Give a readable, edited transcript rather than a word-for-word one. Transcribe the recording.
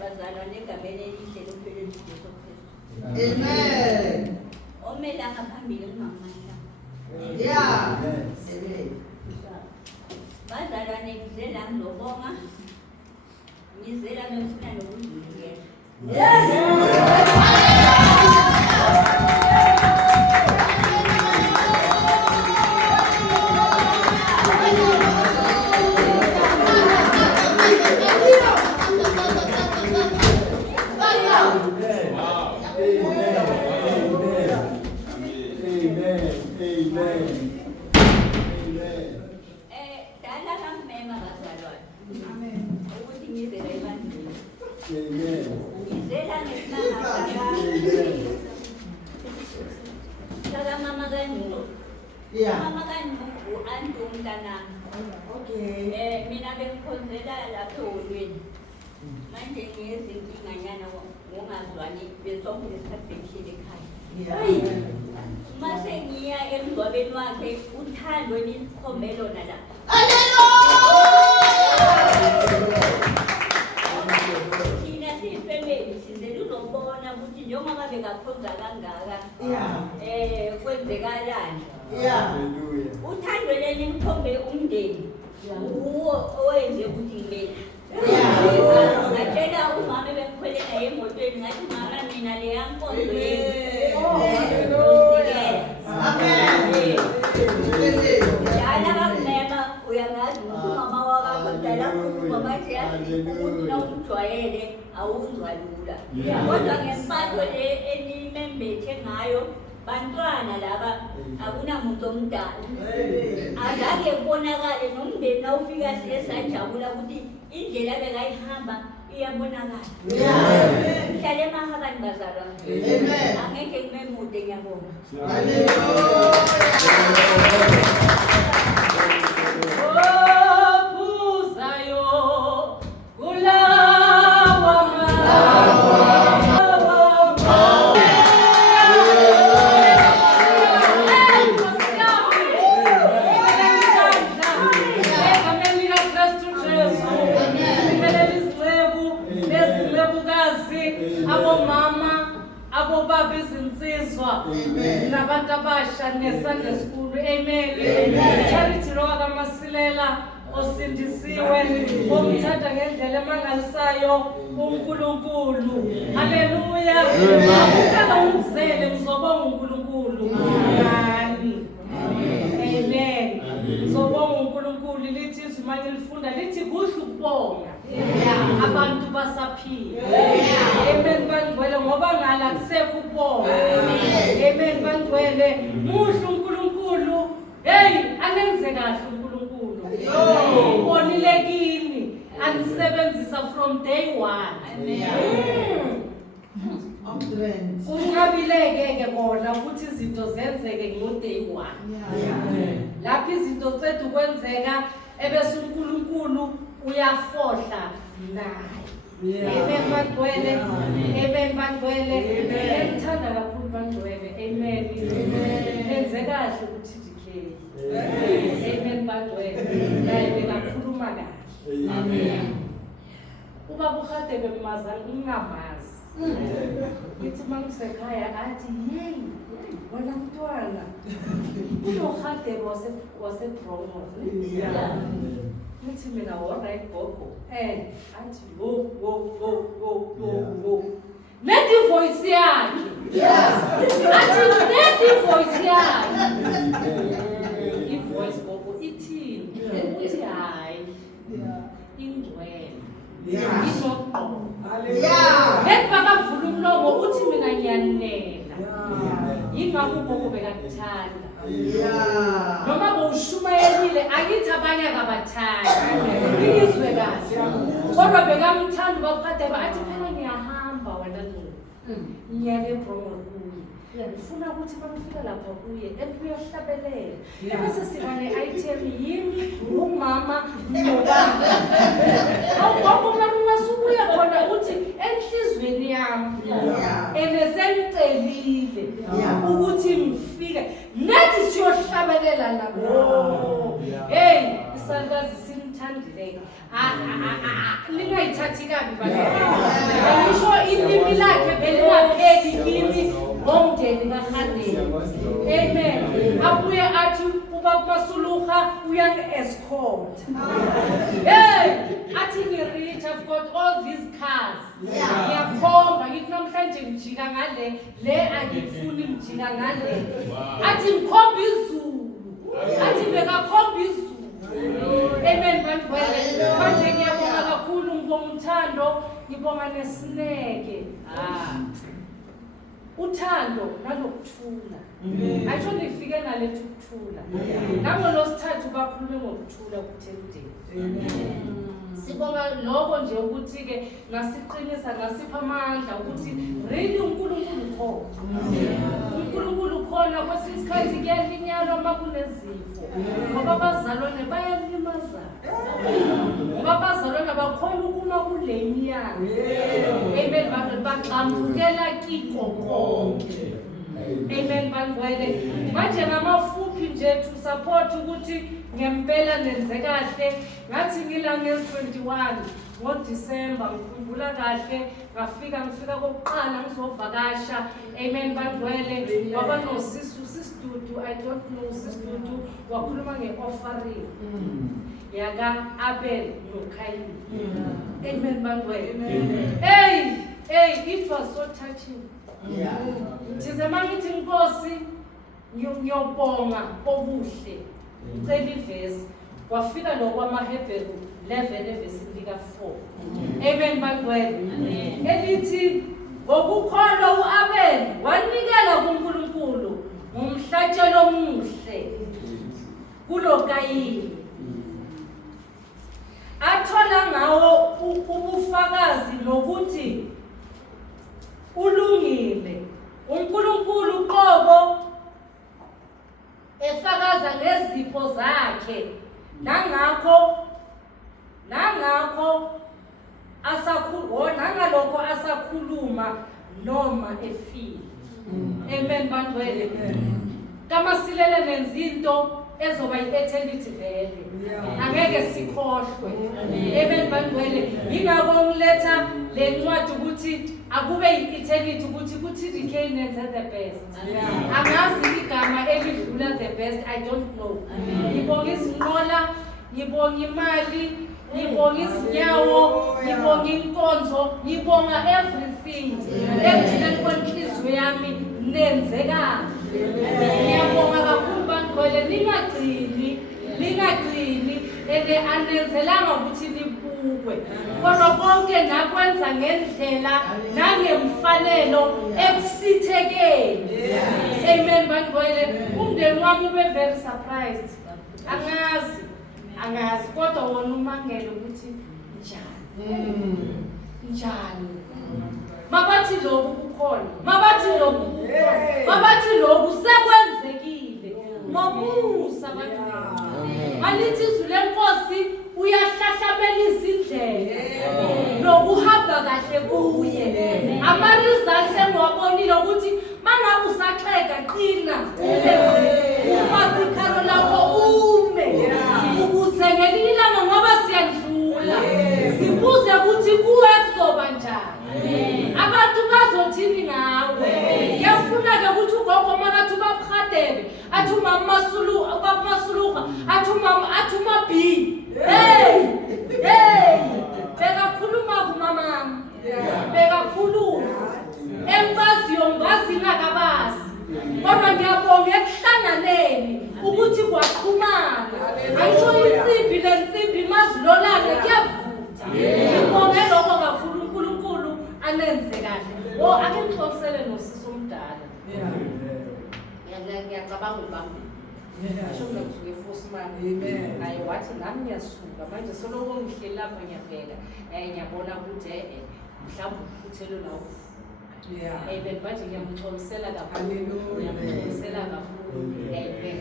abazalwane egameni elihle lompheleni Jesu Kristu. Amen. Omela ngaphambili ungamandla. Yeah. Amen. Bazalwane ngizela ngizobonga. Ngizela ngifuna nokudlulisela. Yes. Mama kanyu antu mntanami. Okay. Mina bengikhonzela lapho eholweni. Manje ngiyezinkinganyana ngongazwani besonke lesikhathi behlile ekhaya. Mase ngiya emngcwabeni wakhe uthando nikhomelo nala. Thina siyifemeli sizele uzobona ukuthi njengoba bekakhonza kangaka kwenzekalani. Uthando leli likhombe umndeni uwo owenze ukuthi ngibele. Ngitshela umama bekhwele naye emotweni ngathi mama mina le yankonzo yenu. Njalo abakumema uyangazi umama wakho dala khuluma manje yasipho ukuthi nawumjwayele awuzwa lula. Kodwa ngempatho le enimembethe ngayo bantwana laba akunamuntu omdala. Azake kubonakale nomndeni nawufika siyesajabula ukuthi indlela bekayihamba iyabonakala. Mhlale emahabani bazalwane. Angeke ngimemude ngiyabonga. Nabantu abasha nesande school. Amen. Charity Roga Masilela osindisiwe omthanda ngendlela emangalisayo uNkulunkulu. Haleluya. Ngicela ungizele ngizobonga uNkulunkulu. Amen. Ngizobonga uNkulunkulu lithi izimanye lifunda lithi kuhle ukubonga. Abantu basaphila. Amen bangcwele ngoba ngala kusekho ukubonga. Amen bangcwele muhle uNkulunkulu. Hey angenze kahle uNkulunkulu. Ubonile kini anisebenzisa from day 1. Unqabileke bona ukuthi izinto zenzeke ngo day 1. Lapho izinto zethu kwenzeka ebese uNkulunkulu uyafohla naye. Amen bangcwele. Amen bangcwele. Ngithanda kakhulu bangcwele. Amen. Enze kahle ukuthi dikhe. Amen bangcwele. Naye bekakhuluma kahle. Amen. Ubaba ukhade bemazana ungamazi. Ngithi mangisekhaya athi hey wena mntwana uyokhade wase promo. Ngithi mina alright gogo. Athi wo. Let voice yakhe. Yes. Athi let voice yakhe. Voice gogo ithini? Uthi hayi. Ingcwele. Izoqo. Bekavula umlomo uthi mina ngiyanela. Ingakho gogo bekakuthanda. Noma bowushumayelile akithi abanye akabathanda. Ingizwe kahle. Kodwa bekamthanda baphathe bathi phela ngiyahamba wena lo. Ngiyale promo kuye. Ngifuna ukuthi bangifika lapha kuye ekuyohlabelela. Bese siba ne-item yimi umama nobaba. Awubona ungasubuya khona uthi enhlizweni yami. Enesengicelile ukuthi ngifike. Nathi siyohlabelela labo. Hey, isalukazi simthandile. Lingayithathi kabi bani. Ngisho ilimi lakhe belingapheli kimi ngomndeni kaHadeni. Amen. Abuye athi ubaba Masuluha uyangi-escort. Hey, athi ngi-rich, I've got all these cars. Ngiyakhomba ngithi namhlanje ngijika ngale, le angifuni ngijika ngale. Athi ngikhomba izulu. Athi bekakhomba izulu. Amen bandwele. Manje ngiyabonga kakhulu ngibonga uthando, ngibonga nesineke. Uthando nalokuthula. Ayisho nifike nalethu ukuthula. Nangolosithathu bakhulume ngokuthula kuThemdeni. Sibonga lokho nje ukuthi ke ngasiqinisa ngasipha amandla ukuthi really uNkulunkulu khona. uNkulunkulu khona kwesinye isikhathi kuyalinyalwa uma kunezifo. Ngoba abazalwane bayalimazana. Ngoba abazalwane bakhona ukuma kule nyanga. Amen bantu baqhamukela kiko konke. Amen bandwele. Manje ngamafuphi nje to support ukuthi ngempela nenze kahle. Ngathi ngila nge-21 ngoDisemba ngikhumbula kahle ngifika kokuqala ngizovakasha. Amen bandwele. Waba nosisidudu, I don't know sisidudu, wakhuluma nge-offering yaka Abel noKayini. Amen bandwele. Hey, it was so touching. Thize mangithi Nkosi ngiyobonga okuhle. Ngicela ivesi wafika lokwamaHebheru 11 evesini lika4. Amen bandwele. Elithi ngokukholwa uAbel wanikela kuNkulunkulu ngomhlatshelo omuhle kuloKayini. Athola ngawo ubufakazi nokuthi ulungile. uNkulunkulu qobo efakaza ngezipho zakhe. Nangakho nangalokho asakhuluma noma efile. Amen bandwele. Kama silele nenzinto ezoba yi-eternity vele. Angeke sikhohlwe. Amen bandwele. Yingakho ngiletha le ncwadi ukuthi akube yi-eternity ukuthi kuTDK nenze the best. Angazi igama elidlula the best, I don't know. Ngibonga izinqola, ngibonga imali, ngibonga izinyawo, ngibonga inkonzo, ngibonga everything. Ekujuleni kwenhliziyo yami nenze kahle. Ngiyabonga kakhulu bandwele, ningagcini anenzelanga ukuthi nibukwe. Kodwa konke nakwenza ngendlela nangemfanelo ekusithekeni. Amen bandwele. Umndeni wami ube very surprised. Angazi kodwa wona umangele ukuthi njani. Mabathi lokhu kukhona. Mabathi lokhu sekwenzekile. Ngomusa bandwele. Malithi izwi leNkosi uyahlahlabelisa indlela nokuhamba kahle kuye. Ama-results engiwabonile ukuthi mangabe usaxheka qina ufase ikhalo lakho ume ukuze ngelinye ilanga ngoba siyadlula sibuze ukuthi kuwe kuzoba njani. Abantu bazothini ngawe. Ngiyafuna-ke ukuthi ugogo makathi ubabhadebe athi umama Masuluha athi umaB. Bekakhuluma kumamami. Bekakhuluma. Embaziyo ngazi ngakabazi. Kodwa ngiyabonga ekuhlanganeni ukuthi kwaqhumana. Ayisho insimbi lensimbi mazilolane kuyavutha. Ngibonge lokho kakhulu uNkulunkulu anenze kahle. Ake ngixoxisele nosisi omdala. Ngiyacabanga ubambi. Asho ngikusuke eFosman. Naye wathi nami ngiyasuka manje soloko ngihleli lapha ngiyabheka. Ngiyabona ukuthi mhlawumbe uphuthelo la uvuka. Amen manje ngiyamxolisela kakhulu. Amen.